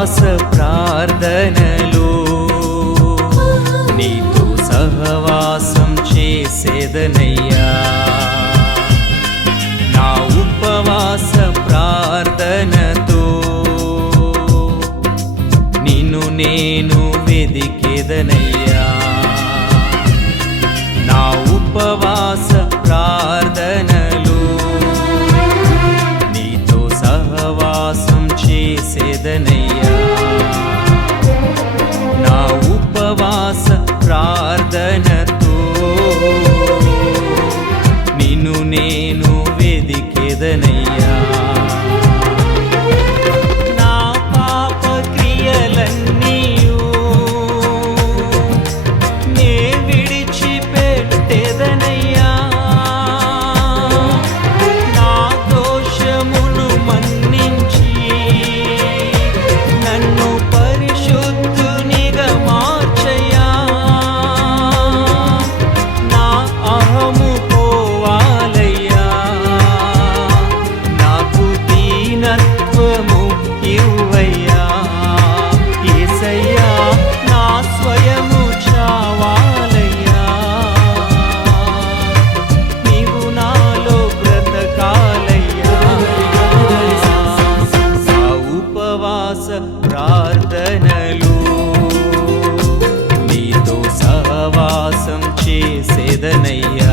ఉపవాస ప్రార్థనలు నీతో సహవాసం చేసేదనయ్యా. నా ఉపవాస ప్రార్థనతో నిన్ను నేను వెదికేదనయ్యా. నా ఉపవాస ప్రార్థనలు నీతో సహవాసం చేసేదనయ్యా. నా ఉపవాస ప్రార్థనతో నిన్ను నేను వెదికేదనయ్యా. నా పాప క్రియలన్నీయు నే విడిచిపెట్టెదనయ్యా. నా దోషమును మన్నించి నన్ను పరిశుద్ధునిగా మార్చయ్యా. నా అహము పోవాలయ్యా. నాకు దీనత్వము ఇవ్వయ్యా. యేసయ్యా నా స్వయము చావాలయ్యా. నీవు నాలో బ్రతకాలయ్యా. నా ఉపవాస ప్రార్థనలు నీతో సహవాసం చేసేదనయ్యా.